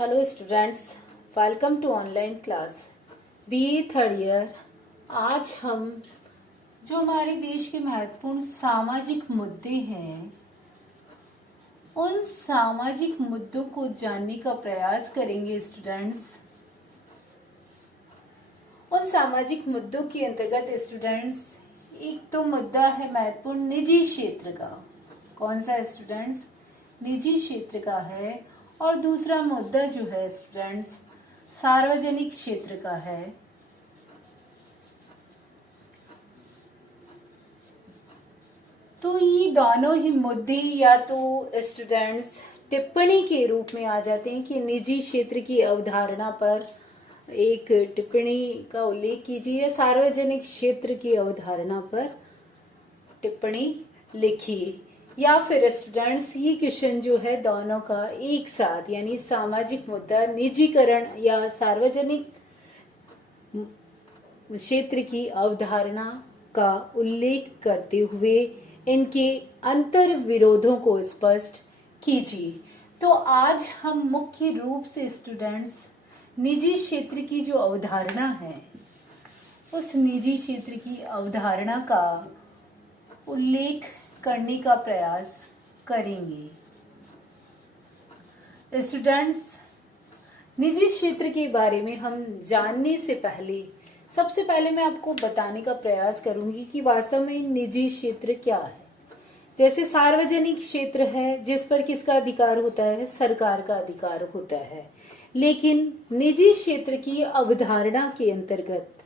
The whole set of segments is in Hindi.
Hello students, welcome to online class BA third year. आज हम जो हमारे देश के महत्वपूर्ण सामाजिक मुद्दे हैं उन सामाजिक मुद्दों को जानने का प्रयास करेंगे स्टूडेंट्स। उन सामाजिक मुद्दों के अंतर्गत स्टूडेंट्स एक तो मुद्दा है महत्वपूर्ण निजी क्षेत्र का। कौन सा स्टूडेंट्स? निजी क्षेत्र का है। और दूसरा मुद्दा जो है स्टूडेंट्स सार्वजनिक क्षेत्र का है। तो ये दोनों ही मुद्दे या तो स्टूडेंट्स टिप्पणी के रूप में आ जाते हैं कि निजी क्षेत्र की अवधारणा पर एक टिप्पणी का उल्लेख कीजिए, सार्वजनिक क्षेत्र की अवधारणा पर टिप्पणी लिखिए। या फिर स्टूडेंट्स ये क्वेश्चन जो है दोनों का एक साथ यानी सामाजिक मुद्दा निजीकरण या सार्वजनिक क्षेत्र की अवधारणा का उल्लेख करते हुए इनके अंतर विरोधों को स्पष्ट कीजिए। तो आज हम मुख्य रूप से स्टूडेंट्स निजी क्षेत्र की जो अवधारणा है उस निजी क्षेत्र की अवधारणा का उल्लेख करने का प्रयास करेंगे। स्टूडेंट्स, निजी क्षेत्र के बारे में हम जानने से पहले सबसे पहले मैं आपको बताने का प्रयास करूंगी कि वास्तव में निजी क्षेत्र क्या है। जैसे सार्वजनिक क्षेत्र है जिस पर किसका अधिकार होता है? सरकार का अधिकार होता है। लेकिन निजी क्षेत्र की अवधारणा के अंतर्गत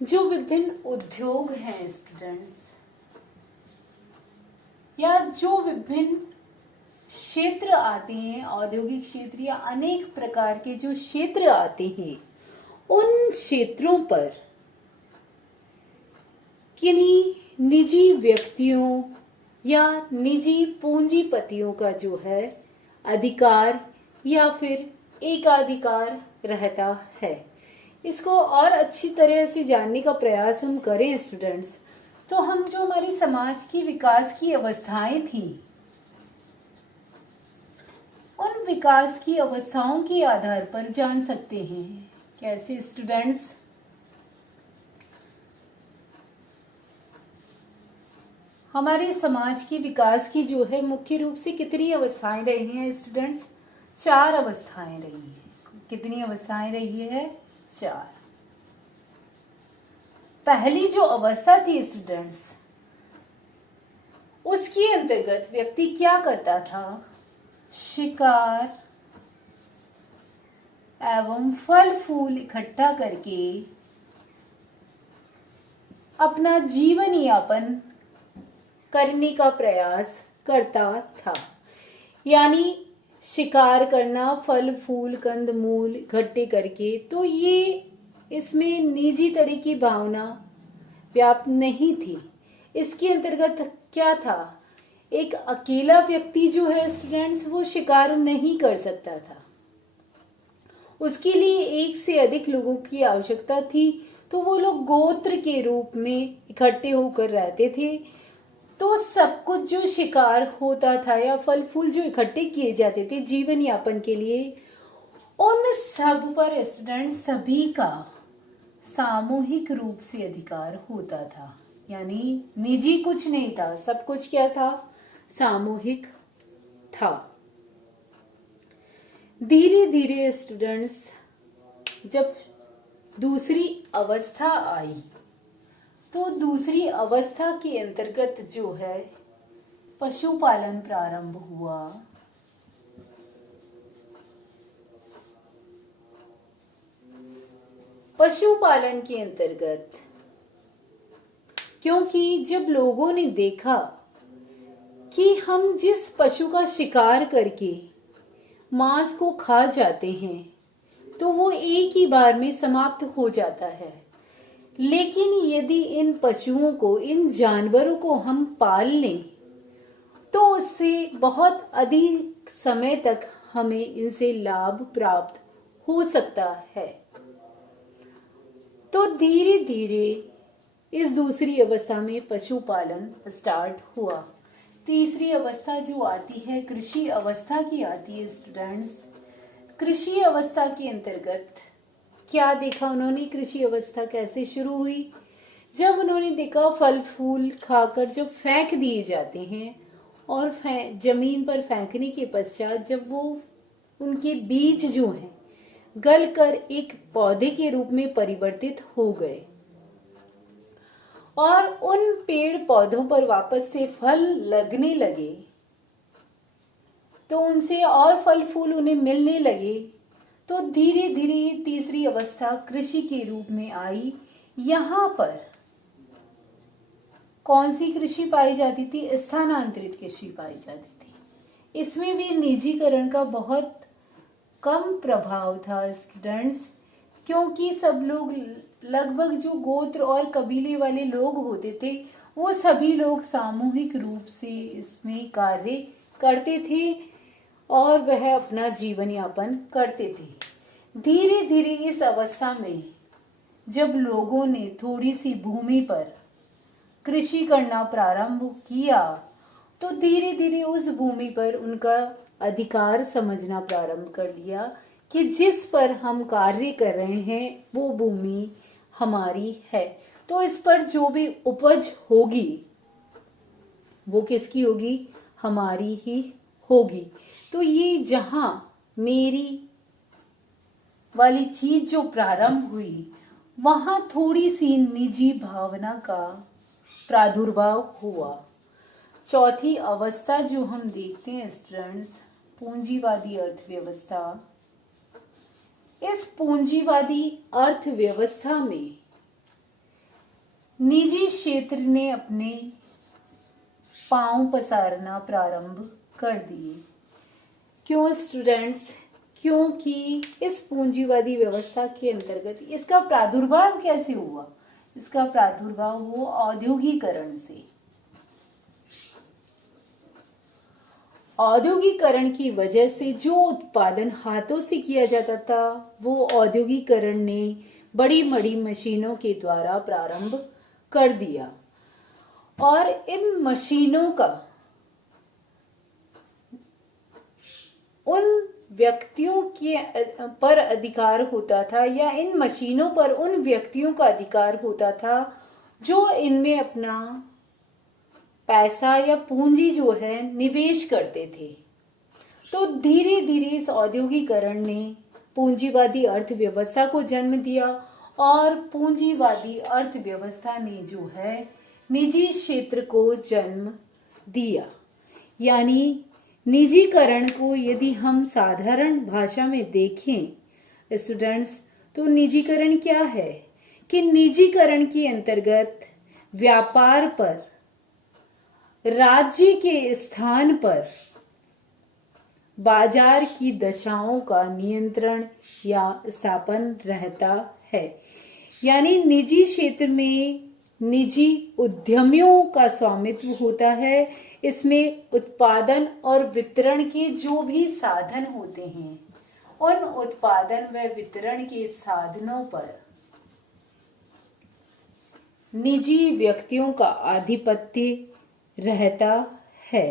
जो विभिन्न उद्योग हैं स्टूडेंट्स या जो विभिन्न क्षेत्र आते हैं, औद्योगिक क्षेत्र या अनेक प्रकार के जो क्षेत्र आते हैं उन क्षेत्रों पर किन्हीं निजी व्यक्तियों या निजी पूंजीपतियों का जो है अधिकार या फिर एकाधिकार रहता है। इसको और अच्छी तरह से जानने का प्रयास हम करें स्टूडेंट्स तो हम जो हमारी समाज की विकास की अवस्थाएं थी उन विकास की अवस्थाओं के आधार पर जान सकते हैं। कैसे स्टूडेंट्स? हमारे समाज की विकास की जो है मुख्य रूप से कितनी अवस्थाएं रही हैं स्टूडेंट्स? 4 अवस्थाएं रही हैं। कितनी अवस्थाएं रही है? 4। पहली जो अवस्था थी स्टूडेंट्स उसके अंतर्गत व्यक्ति क्या करता था? शिकार एवं फल फूल इकट्ठा करके अपना जीवन यापन करने का प्रयास करता था। यानी शिकार करना, फल फूल कंद मूल इकट्ठे करके। तो ये इसमें निजी तरह की भावना व्याप्त नहीं थी। इसके अंतर्गत क्या था? एक अकेला व्यक्ति जो है स्टूडेंट्स वो शिकार नहीं कर सकता था। उसके लिए एक से अधिक लोगों की आवश्यकता थी। तो वो लोग गोत्र के रूप में इकट्ठे होकर रहते थे। तो सब कुछ जो शिकार होता था या फल फूल जो इकट्ठे किए जाते थे जीवन यापन के लिए उन सब पर स्टूडेंट सभी का सामूहिक रूप से अधिकार होता था। यानी निजी कुछ नहीं था, सब कुछ क्या था? सामूहिक था। धीरे धीरे स्टूडेंट्स जब दूसरी अवस्था आई तो दूसरी अवस्था के अंतर्गत जो है पशुपालन प्रारंभ हुआ। पशुपालन के अंतर्गत क्योंकि जब लोगों ने देखा कि हम जिस पशु का शिकार करके मांस को खा जाते हैं तो वो एक ही बार में समाप्त हो जाता है। लेकिन यदि इन पशुओं को, इन जानवरों को हम पाल लें तो उससे बहुत अधिक समय तक हमें इनसे लाभ प्राप्त हो सकता है। तो धीरे धीरे इस दूसरी अवस्था में पशुपालन स्टार्ट हुआ। तीसरी अवस्था जो आती है कृषि अवस्था की आती है स्टूडेंट्स। कृषि अवस्था के अंतर्गत क्या देखा उन्होंने? कृषि अवस्था कैसे शुरू हुई? जब उन्होंने देखा फल फूल खाकर जब फेंक दिए जाते हैं और जमीन पर फेंकने के पश्चात जब वो उनके बीज जो हैं गल कर एक पौधे के रूप में परिवर्तित हो गए और उन पेड़ पौधों पर वापस से फल लगने लगे, तो उनसे और फल फूल उन्हें मिलने लगे, तो धीरे धीरे तीसरी अवस्था कृषि के रूप में आई। यहाँ पर कौन सी कृषि पाई जाती थी? स्थानांतरित कृषि पाई जाती थी। इसमें भी निजीकरण का बहुत कम प्रभाव था स्टूडेंट्स, क्योंकि सब लोग लगभग जो गोत्र और कबीले वाले लोग होते थे वो सभी लोग सामूहिक रूप से इसमें कार्य करते थे और वह अपना जीवन यापन करते थे। धीरे धीरे इस अवस्था में जब लोगों ने थोड़ी सी भूमि पर कृषि करना प्रारंभ किया, तो धीरे धीरे उस भूमि पर उनका अधिकार समझना प्रारंभ कर लिया कि जिस पर हम कार्य कर रहे हैं वो भूमि हमारी है, तो इस पर जो भी उपज होगी वो किसकी होगी? हमारी ही होगी। तो ये जहां मेरी वाली चीज जो प्रारंभ हुई, वहां थोड़ी सी निजी भावना का प्रादुर्भाव हुआ। चौथी अवस्था जो हम देखते हैं स्टूडेंट्स, पूंजीवादी अर्थव्यवस्था। इस पूंजीवादी अर्थव्यवस्था में निजी क्षेत्र ने अपने पांव पसारना प्रारंभ कर दिए। क्यों स्टूडेंट्स? क्योंकि इस पूंजीवादी व्यवस्था के अंतर्गत इसका प्रादुर्भाव कैसे हुआ? इसका प्रादुर्भाव हुआ औद्योगिकरण से। औद्योगिकरण की वजह से जो उत्पादन हाथों से किया जाता था वो औद्योगिकरण ने बड़ी बड़ी मशीनों के द्वारा प्रारंभ कर दिया, और इन मशीनों का उन व्यक्तियों के पर अधिकार होता था, या इन मशीनों पर उन व्यक्तियों का अधिकार होता था जो इनमें अपना पैसा या पूंजी जो है निवेश करते थे। तो धीरे धीरे इस औद्योगिकरण ने पूंजीवादी अर्थव्यवस्था को जन्म दिया, और पूंजीवादी अर्थव्यवस्था ने जो है निजी क्षेत्र को जन्म दिया। यानी निजीकरण को यदि हम साधारण भाषा में देखें स्टूडेंट्स, तो निजीकरण क्या है कि निजीकरण के अंतर्गत व्यापार पर राज्य के स्थान पर बाजार की दशाओं का नियंत्रण या स्थापन रहता है। यानी निजी क्षेत्र में निजी उद्यमियों का स्वामित्व होता है। इसमें उत्पादन और वितरण के जो भी साधन होते हैं, उन उत्पादन व वितरण के साधनों पर निजी व्यक्तियों का आधिपत्य रहता है।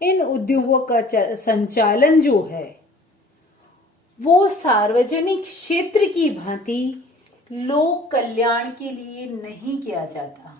इन उद्योगों का संचालन जो है वो सार्वजनिक क्षेत्र की भांति लोक कल्याण के लिए नहीं किया जाता,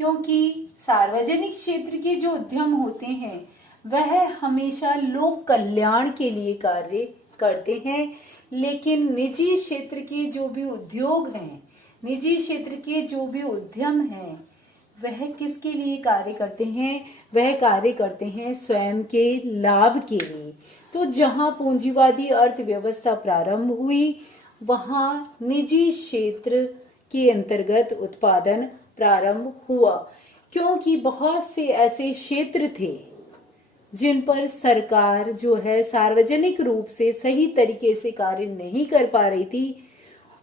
क्योंकि सार्वजनिक क्षेत्र के जो उद्यम होते हैं वह हमेशा लोक कल्याण के लिए कार्य करते हैं। लेकिन निजी क्षेत्र के जो भी उद्योग हैं, निजी क्षेत्र के जो भी उद्यम हैं, वह किसके लिए कार्य करते हैं? वह कार्य करते हैं स्वयं के लाभ के लिए। तो जहां पूंजीवादी अर्थव्यवस्था प्रारंभ हुई, वहां निजी क्षेत्र के अंतर्गत उत्पादन प्रारंभ हुआ, क्योंकि बहुत से ऐसे क्षेत्र थे जिन पर सरकार जो है सार्वजनिक रूप से सही तरीके से कार्य नहीं कर पा रही थी,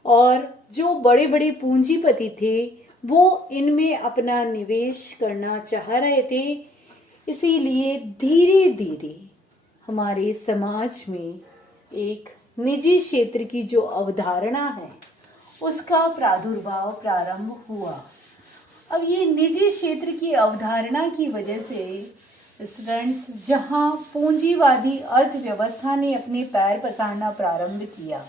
और जो बड़े बड़े पूंजीपति थे वो इनमें अपना निवेश करना चाह रहे थे। इसीलिए धीरे धीरे हमारे समाज में एक निजी क्षेत्र की जो अवधारणा है उसका प्रादुर्भाव प्रारंभ हुआ। अब ये निजी क्षेत्र की अवधारणा की वजह से स्टूडेंट्स, जहां पूंजीवादी अर्थव्यवस्था ने अपने पैर पसारना प्रारंभ किया,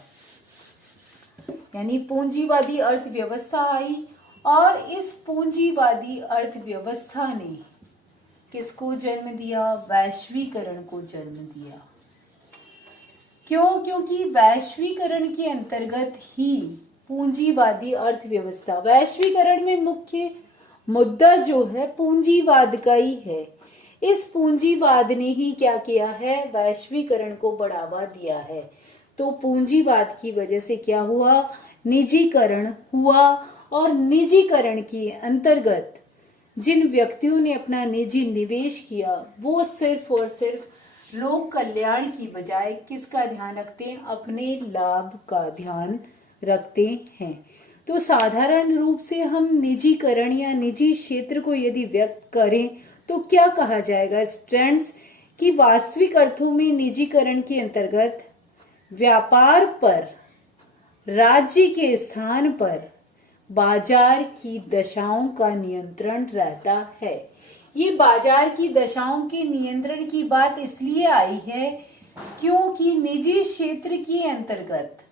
यानी पूंजीवादी अर्थव्यवस्था आई और इस पूंजीवादी अर्थव्यवस्था ने किसको जन्म दिया? वैश्वीकरण को जन्म दिया। क्यों? क्योंकि वैश्वीकरण के अंतर्गत ही पूंजीवादी अर्थव्यवस्था, वैश्वीकरण में मुख्य मुद्दा जो है पूंजीवाद का ही है। इस पूंजीवाद ने ही क्या किया है? वैश्वीकरण को बढ़ावा दिया है। तो पूंजीवाद की वजह से क्या हुआ? निजीकरण हुआ और निजीकरण के अंतर्गत जिन व्यक्तियों ने अपना निजी निवेश किया वो सिर्फ और सिर्फ लोक कल्याण की बजाय किसका ध्यान रखते हैं? अपने लाभ का ध्यान रखते हैं। तो साधारण रूप से हम निजीकरण या निजी क्षेत्र को यदि व्यक्त करें तो क्या कहा जाएगा स्टूडेंट्स? कि वास्तविक अर्थों में निजीकरण के अंतर्गत व्यापार पर राज्य के स्थान पर बाजार की दशाओं का नियंत्रण रहता है। ये बाजार की दशाओं के नियंत्रण की बात इसलिए आई है क्योंकि निजी क्षेत्र के अंतर्गत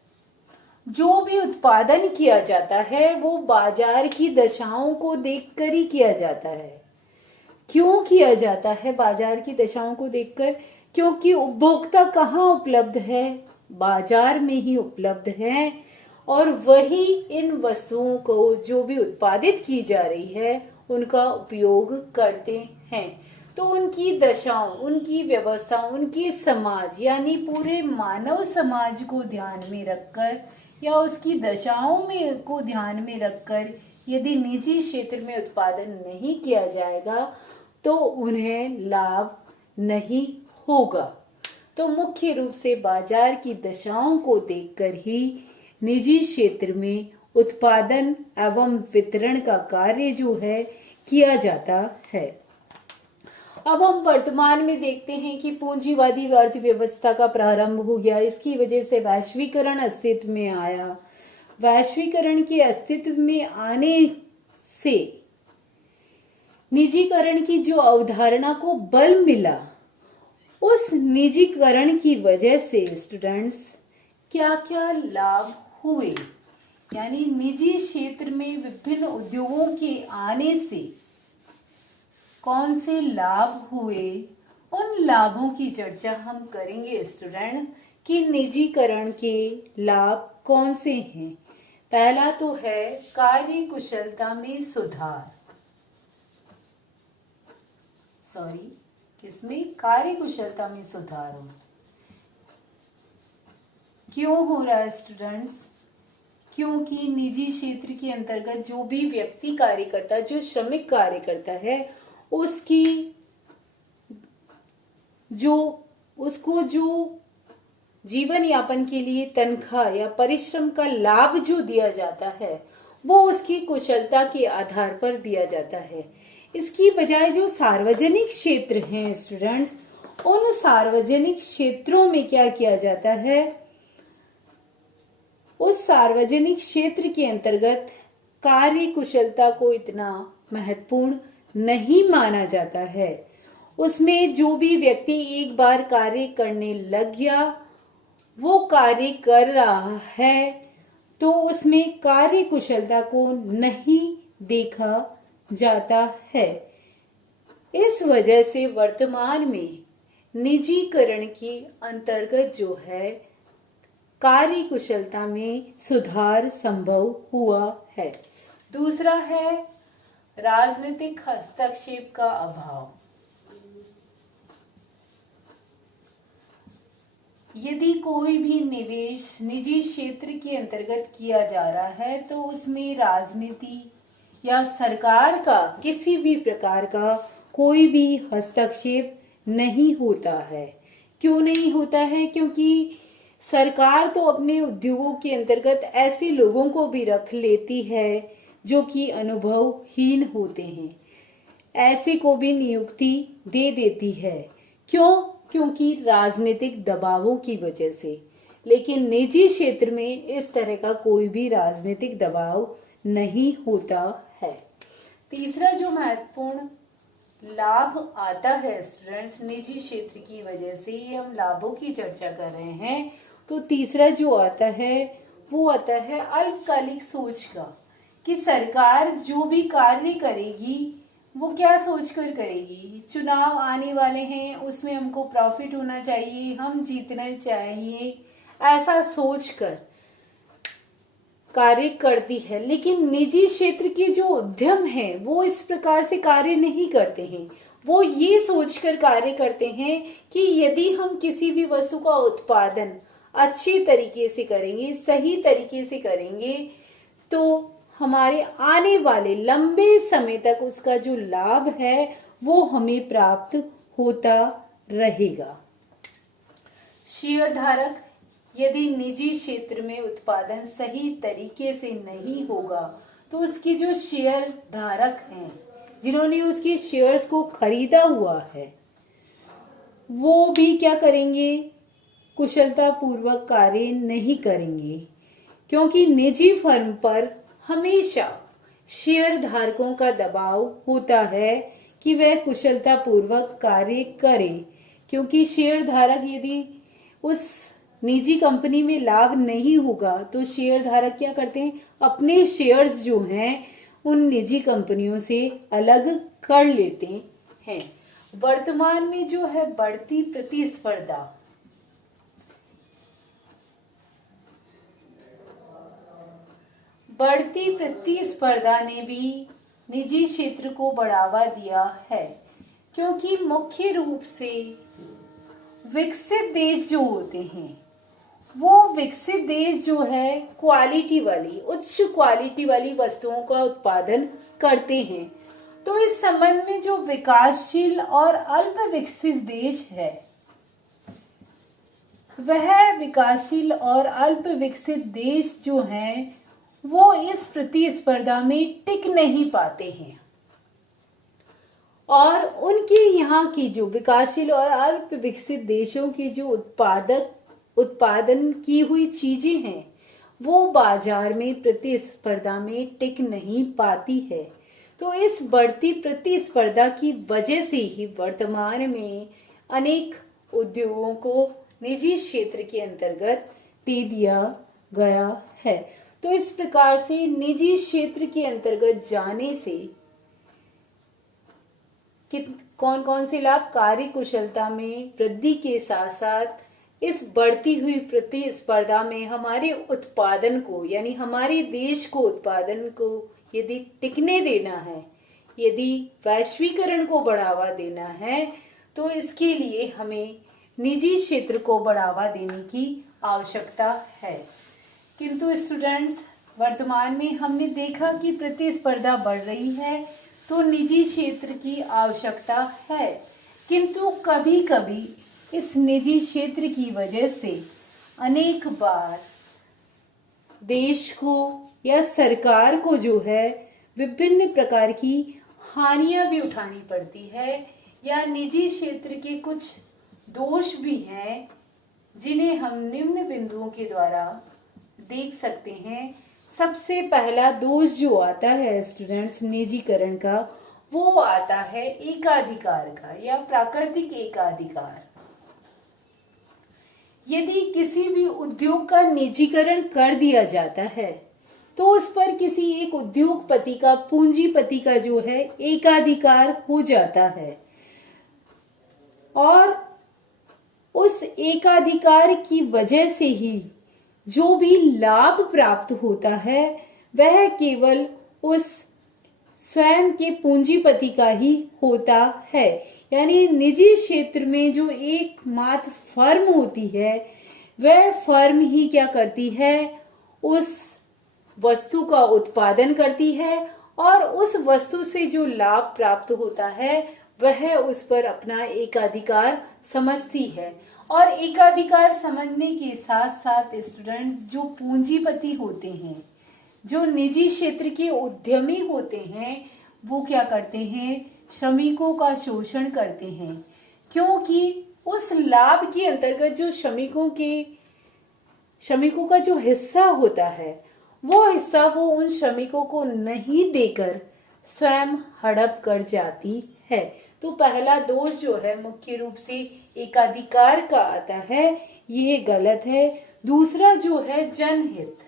जो भी उत्पादन किया जाता है वो बाजार की दशाओं को देखकर ही किया जाता है। क्यों किया जाता है बाजार की दशाओं को देखकर? क्योंकि उपभोक्ता कहाँ उपलब्ध है? बाजार में ही उपलब्ध है और वही इन वस्तुओं को जो भी उत्पादित की जा रही है उनका उपयोग करते हैं। तो उनकी दशाओं, उनकी व्यवस्था, उनकी समाज यानी पूरे मानव समाज को ध्यान में रखकर या उसकी दशाओं में को ध्यान में रखकर यदि निजी क्षेत्र में उत्पादन नहीं किया जाएगा तो उन्हें लाभ नहीं होगा। तो मुख्य रूप से बाजार की दशाओं को देखकर ही निजी क्षेत्र में उत्पादन एवं वितरण का कार्य जो है किया जाता है। अब हम वर्तमान में देखते हैं कि पूंजीवादी अर्थव्यवस्था का प्रारंभ हो गया। इसकी वजह से वैश्वीकरण अस्तित्व में आया। वैश्वीकरण के अस्तित्व में आने से निजीकरण की जो अवधारणा को बल मिला, उस निजीकरण की वजह से स्टूडेंट्स क्या क्या लाभ हुए, यानी निजी क्षेत्र में विभिन्न उद्योगों के आने से कौन से लाभ हुए, उन लाभों की चर्चा हम करेंगे स्टूडेंट कि निजीकरण के लाभ कौन से हैं। पहला तो है कार्य कुशलता में सुधार। किसमें? कार्य कुशलता में सुधार हो। क्यों हो रहा है स्टूडेंट्स? क्योंकि निजी क्षेत्र के अंतर्गत जो भी व्यक्ति कार्य करता, जो श्रमिक कार्य करता है, उसको जो जीवन यापन के लिए तनख्वाह या परिश्रम का लाभ जो दिया जाता है वो उसकी कुशलता के आधार पर दिया जाता है। इसकी बजाय जो सार्वजनिक क्षेत्र हैं स्टूडेंट्स, उन सार्वजनिक क्षेत्रों में क्या किया जाता है? उस सार्वजनिक क्षेत्र के अंतर्गत कार्य कुशलता को इतना महत्वपूर्ण नहीं माना जाता है। उसमें जो भी व्यक्ति एक बार कार्य करने लग गया, वो कार्य कर रहा है, तो उसमें कार्य कुशलता को नहीं देखा जाता है। इस वजह से वर्तमान में निजीकरण के अंतर्गत जो है कार्य कुशलता में सुधार संभव हुआ है। दूसरा है राजनीतिक हस्तक्षेप का अभाव। यदि कोई भी निवेश निजी क्षेत्र के अंतर्गत किया जा रहा है तो उसमें राजनीति या सरकार का किसी भी प्रकार का कोई भी हस्तक्षेप नहीं होता है। क्यों नहीं होता है? क्योंकि सरकार तो अपने उद्योगों के अंतर्गत ऐसे लोगों को भी रख लेती है जो कि अनुभवहीन होते हैं, ऐसे को भी नियुक्ति दे देती है। क्यों? क्योंकि राजनीतिक दबावों की वजह से। लेकिन निजी क्षेत्र में इस तरह का कोई भी राजनीतिक दबाव नहीं होता है। तीसरा जो महत्वपूर्ण लाभ आता है स्टूडेंट्स निजी क्षेत्र की वजह से, ये हम लाभों की चर्चा कर रहे हैं। तो तीसरा जो आता है वो आता है अल्पकालिक सोच का, कि सरकार जो भी कार्य करेगी वो क्या सोचकर करेगी। चुनाव आने वाले हैं, उसमें हमको प्रॉफिट होना चाहिए, हम जीतना चाहिए, ऐसा सोचकर कार्य करती है। लेकिन निजी क्षेत्र के जो उद्यम हैं वो इस प्रकार से कार्य नहीं करते हैं। वो ये सोचकर कार्य करते हैं कि यदि हम किसी भी वस्तु का उत्पादन अच्छी तरीके से करेंगे, सही तरीके से करेंगे, तो हमारे आने वाले लंबे समय तक उसका जो लाभ है वो हमें प्राप्त होता रहेगा। शेयर धारक, यदि निजी क्षेत्र में उत्पादन सही तरीके से नहीं होगा तो उसके जो शेयर धारक हैं, जिन्होंने उसके शेयर्स को खरीदा हुआ है, वो भी क्या करेंगे, कुशलता पूर्वक कार्य नहीं करेंगे, क्योंकि निजी फर्म पर हमेशा शेयर धारकों का दबाव होता है कि वह कुशलता पूर्वक कार्य करे। क्योंकि शेयर धारक यदि उस निजी कंपनी में लाभ नहीं होगा तो शेयर धारक क्या करते हैं, अपने शेयर्स जो हैं उन निजी कंपनियों से अलग कर लेते हैं। वर्तमान में जो है बढ़ती प्रतिस्पर्धा, बढ़ती प्रतिस्पर्धा ने भी निजी क्षेत्र को बढ़ावा दिया है, क्योंकि मुख्य रूप से विकसित देश जो होते हैं वो विकसित देश जो है क्वालिटी वाली, उच्च क्वालिटी वाली वस्तुओं का उत्पादन करते हैं। तो इस संबंध में जो विकासशील और अल्प विकसित देश है, वह विकासशील और अल्प विकसित देश जो हैं वो इस प्रतिस्पर्धा में टिक नहीं पाते हैं, और उनके यहाँ की जो विकासशील और अल्प विकसित देशों की जो उत्पादन की हुई चीजें हैं वो बाजार में प्रतिस्पर्धा में टिक नहीं पाती है। तो इस बढ़ती प्रतिस्पर्धा की वजह से ही वर्तमान में अनेक उद्योगों को निजी क्षेत्र के अंतर्गत दे दिया गया है। तो इस प्रकार से निजी क्षेत्र के अंतर्गत जाने से कौन कौन से लाभ, कार्य कुशलता में वृद्धि के साथ साथ इस बढ़ती हुई प्रतिस्पर्धा में हमारे उत्पादन को, यानी हमारे देश को उत्पादन को यदि टिकने देना है, यदि वैश्वीकरण को बढ़ावा देना है, तो इसके लिए हमें निजी क्षेत्र को बढ़ावा देने की आवश्यकता है। किंतु स्टूडेंट्स, वर्तमान में हमने देखा कि प्रतिस्पर्धा बढ़ रही है तो निजी क्षेत्र की आवश्यकता है, किंतु कभी कभी इस निजी क्षेत्र की वजह से अनेक बार देश को या सरकार को जो है विभिन्न प्रकार की हानियां भी उठानी पड़ती है, या निजी क्षेत्र के कुछ दोष भी हैं जिन्हें हम निम्न बिंदुओं के द्वारा देख सकते हैं। सबसे पहला दोष जो आता है स्टूडेंट्स निजीकरण का, वो आता है एकाधिकार का या प्राकृतिक एकाधिकार। यदि किसी भी उद्योग का निजीकरण कर दिया जाता है तो उस पर किसी एक उद्योगपति का, पूंजीपति का जो है एकाधिकार हो जाता है, और उस एकाधिकार की वजह से ही जो भी लाभ प्राप्त होता है वह केवल उस स्वयं के पूंजीपति का ही होता है। यानी निजी क्षेत्र में जो एकमात्र फर्म होती है वह फर्म ही क्या करती है, उस वस्तु का उत्पादन करती है, और उस वस्तु से जो लाभ प्राप्त होता है वह उस पर अपना एकाधिकार समझती है। और एकाधिकार समझने के साथ साथ स्टूडेंट्स जो पूंजीपति होते हैं, जो निजी क्षेत्र के उद्यमी होते हैं, वो क्या करते हैं, श्रमिकों का शोषण करते हैं, क्योंकि उस लाभ के अंतर्गत जो श्रमिकों का जो हिस्सा होता है वो हिस्सा वो उन श्रमिकों को नहीं देकर स्वयं हड़प कर जाती है। तो पहला दोष जो है मुख्य रूप से एकाधिकार का आता है, ये गलत है। दूसरा जो है जनहित।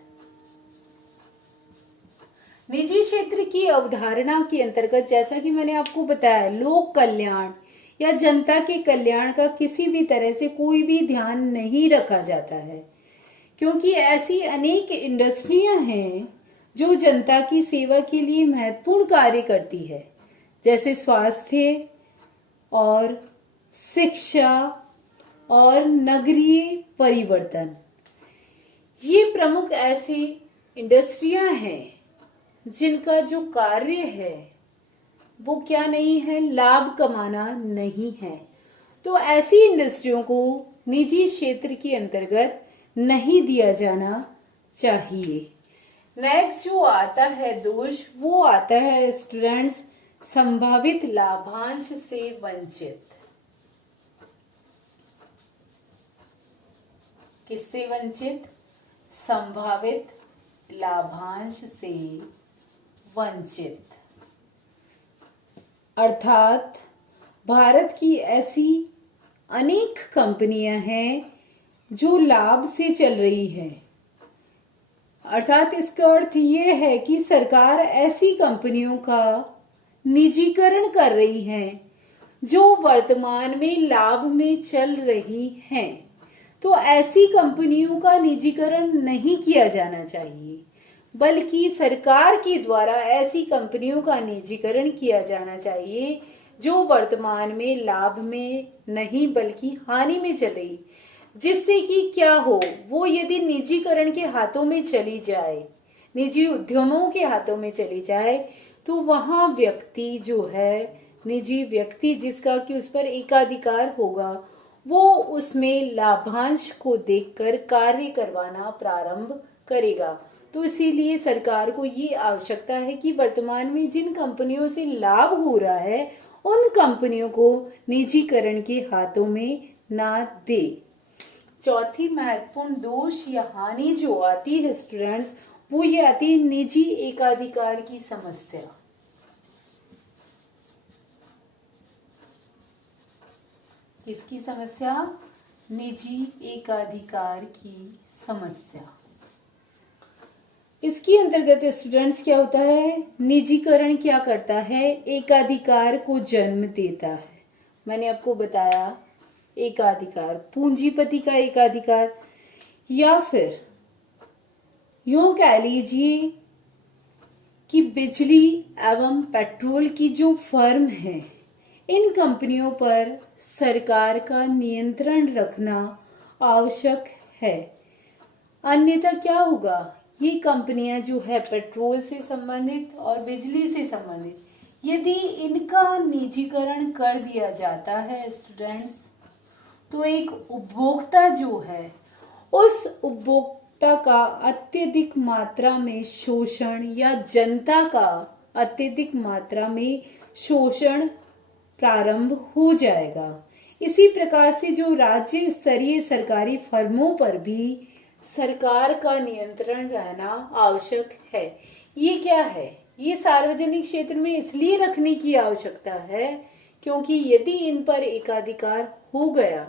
निजी क्षेत्र की अवधारणा के अंतर्गत जैसा कि मैंने आपको बताया, लोक कल्याण या जनता के कल्याण का किसी भी तरह से कोई भी ध्यान नहीं रखा जाता है, क्योंकि ऐसी अनेक इंडस्ट्रियां हैं जो जनता की सेवा के लिए महत्वपूर्ण कार्य करती है, जैसे स्वास्थ्य और शिक्षा और नगरीय परिवर्तन। ये प्रमुख ऐसी इंडस्ट्रियां हैं जिनका जो कार्य है वो क्या नहीं है, लाभ कमाना नहीं है। तो ऐसी इंडस्ट्रियों को निजी क्षेत्र के अंतर्गत नहीं दिया जाना चाहिए। नेक्स्ट जो आता है दोष, वो आता है स्टूडेंट्स संभावित लाभांश से वंचित। किससे वंचित? संभावित लाभांश से वंचित। अर्थात भारत की ऐसी अनेक कंपनियां हैं जो लाभ से चल रही हैं। अर्थात इसका अर्थ ये है कि सरकार ऐसी कंपनियों का निजीकरण कर रही है जो वर्तमान में लाभ में चल रही हैं। तो ऐसी कंपनियों का निजीकरण नहीं किया जाना चाहिए, बल्कि सरकार के द्वारा ऐसी कंपनियों का निजीकरण किया जाना चाहिए जो वर्तमान में लाभ में नहीं बल्कि हानि में चल रही, जिससे कि क्या हो, वो यदि निजीकरण के हाथों में चली जाए, निजी उद्यमों के हाथों में चली जाए, तो वहां व्यक्ति जो है, निजी व्यक्ति जिसका कि उस पर एकाधिकार होगा, वो उसमें लाभांश को देखकर कार्य करवाना प्रारंभ करेगा। तो इसीलिए सरकार को ये आवश्यकता है कि वर्तमान में जिन कंपनियों से लाभ हो रहा है उन कंपनियों को निजीकरण के हाथों में ना दे। चौथी महत्वपूर्ण दोष या हानि जो आती है स्टूडेंट्स, वो ये आती है निजी एकाधिकार की समस्या। किसकी समस्या? निजी एकाधिकार की समस्या। इसके अंतर्गत स्टूडेंट्स क्या होता है, निजीकरण क्या करता है, एकाधिकार को जन्म देता है। मैंने आपको बताया एकाधिकार, पूंजीपति का एकाधिकार, या फिर यूं कह लीजिए कि बिजली एवं पेट्रोल की जो फर्म है, इन कंपनियों पर सरकार का नियंत्रण रखना आवश्यक है। अन्यथा क्या होगा, ये कंपनियां जो है पेट्रोल से संबंधित और बिजली से संबंधित, यदि इनका निजीकरण कर दिया जाता है स्टूडेंट्स, तो एक उपभोक्ता जो है, उस उपभोक्ता का अत्यधिक मात्रा में शोषण या जनता का अत्यधिक मात्रा में शोषण प्रारंभ हो जाएगा। इसी प्रकार से जो राज्य स्तरीय सरकारी फर्मों पर भी सरकार का नियंत्रण रहना आवश्यक है। ये क्या है, ये सार्वजनिक क्षेत्र में इसलिए रखने की आवश्यकता है क्योंकि यदि इन पर एकाधिकार हो गया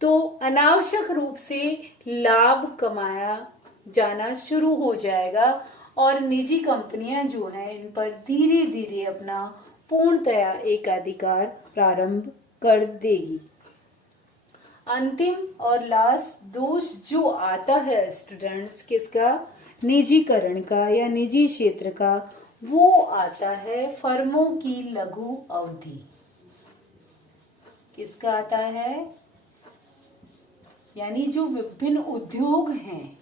तो अनावश्यक रूप से लाभ कमाया जाना शुरू हो जाएगा और निजी कंपनियां जो हैं इन पर धीरे धीरे अपना पूर्णतया एकाधिकार प्रारंभ कर देगी। अंतिम और लास्ट दोष जो आता है स्टूडेंट्स किसका, निजीकरण का या निजी क्षेत्र का, वो आता है फर्मों की लघु अवधि। किसका आता है, यानी जो विभिन्न उद्योग हैं,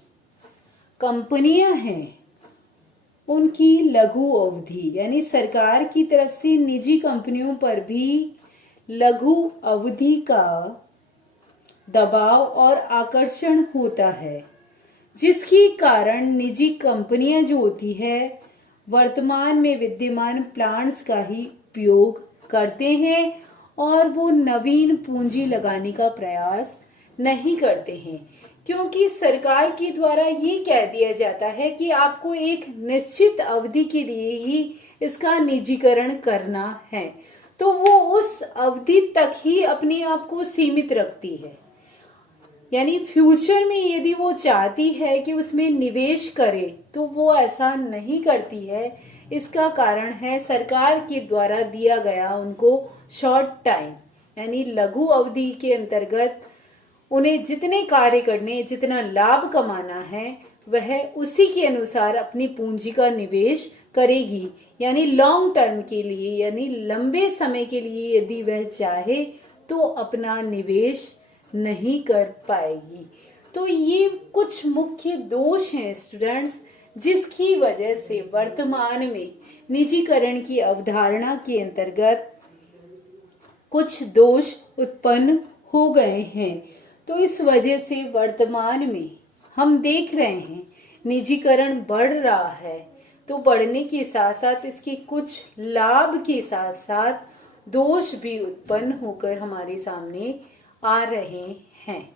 कंपनियां हैं, उनकी लघु अवधि, यानी सरकार की तरफ से निजी कंपनियों पर भी लघु अवधि का दबाव और आकर्षण होता है, जिसके कारण निजी कंपनियां जो होती है वर्तमान में विद्यमान प्लांट्स का ही उपयोग करते हैं और वो नवीन पूंजी लगाने का प्रयास नहीं करते हैं, क्योंकि सरकार के द्वारा ये कह दिया जाता है कि आपको एक निश्चित अवधि के लिए ही इसका निजीकरण करना है। तो वो उस अवधि तक ही अपने आप को सीमित रखती है। यानी फ्यूचर में यदि वो चाहती है कि उसमें निवेश करे तो वो ऐसा नहीं करती है। इसका कारण है सरकार के द्वारा दिया गया उनको शॉर्ट टाइम, यानी लघु अवधि के अंतर्गत उन्हें जितने कार्य करने, जितना लाभ कमाना है, वह उसी के अनुसार अपनी पूंजी का निवेश करेगी। यानी लॉन्ग टर्म के लिए, यानी लंबे समय के लिए यदि वह चाहे तो अपना निवेश नहीं कर पाएगी। तो ये कुछ मुख्य दोष हैं स्टूडेंट्स, जिसकी वजह से वर्तमान में निजीकरण की अवधारणा के अंतर्गत कुछ दोष उत्पन्न हो गए हैं। तो इस वजह से वर्तमान में हम देख रहे हैं निजीकरण बढ़ रहा है। तो बढ़ने के साथ साथ इसके कुछ लाभ के साथ साथ दोष भी उत्पन्न होकर हमारे सामने आ रहे हैं।